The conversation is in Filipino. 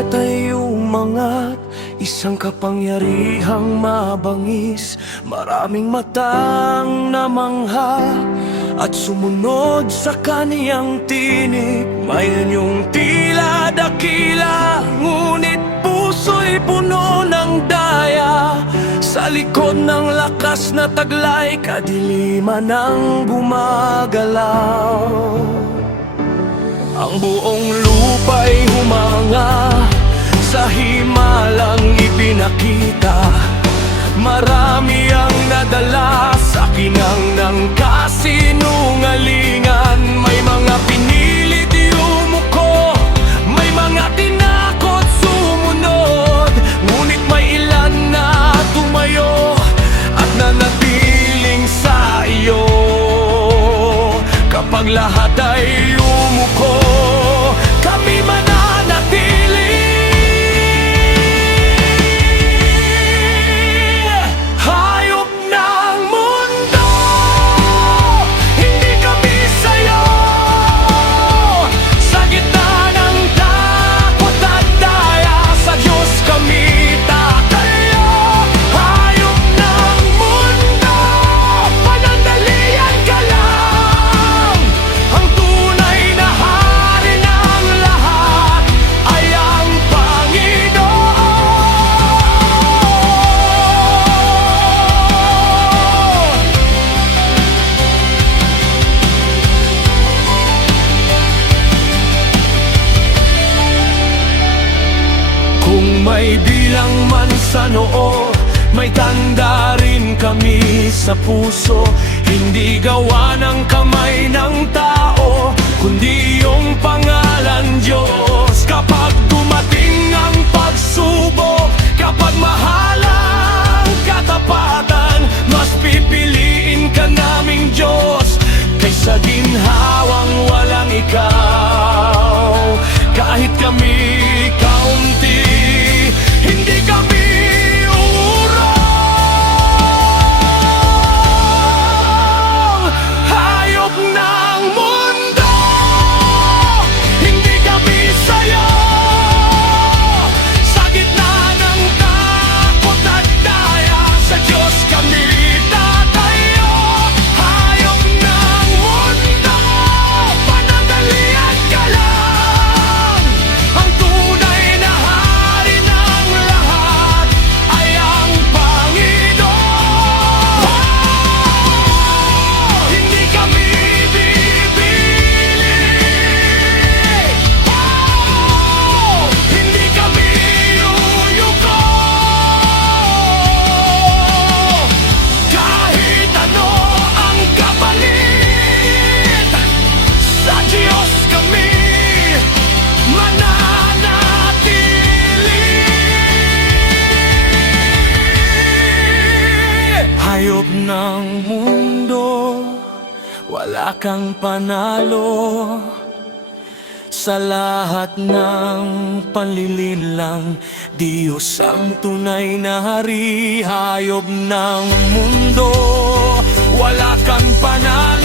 dagat ay umangat, isang kapangyarihang mabangis. Maraming matang namangha at sumunod sa kaniyang tinig. May anyong tila dakila, ngunit puso'y puno ng daya. Sa likod ng lakas na taglay, kadiliman ang gumagalaw. Ang buong lupa'y humanga, sa himalang ipinakita. Marami ang nadala sa kinang ng kasinungalingan. May mga pinilit yumuko, may mga tinakot sumunod. Ngunit may ilan na tumayo at nanatiling sa iyo. Kapag lahat ay umuko, kami mananatili. Hayop ng mundo, hindi kami sayo. Sa gitna ng takot at daya, sa Diyos kami tatayo. Hayop ng mundo, panandalian ka lang. Ang tunay na hari ng lahat ay ang Panginoon. Kung may bilang man sa noo, may tanda rin kami sa puso. Hindi gawa ng kamay ng tao, kundi yung pangalan Diyos. Kapag dumating ang pagsubok, kapag mahal ang katapatan, mas pipiliin ka naming Diyos kaysa ginhawang walang ikaw. Kahit kami kaunti, hindi kami urong. Hayop ng mundo, hindi kami sayo. Sa gitna ng takot at daya, sa Diyos kami tatayo. Hayop ng mundo, panandalian ka lang. Ang tunay na hari ng lahat ay ang Panginoon. Hindi kami bibili, hindi kami uyuko. Kahit ano ang kapalit, sa Diyos kami mananatili. Hayop ng mundo, wala kang panalo. Sa lahat ng panlilinlang, Diyos ang tunay na hari. Hayop ng mundo, wala kang panalo.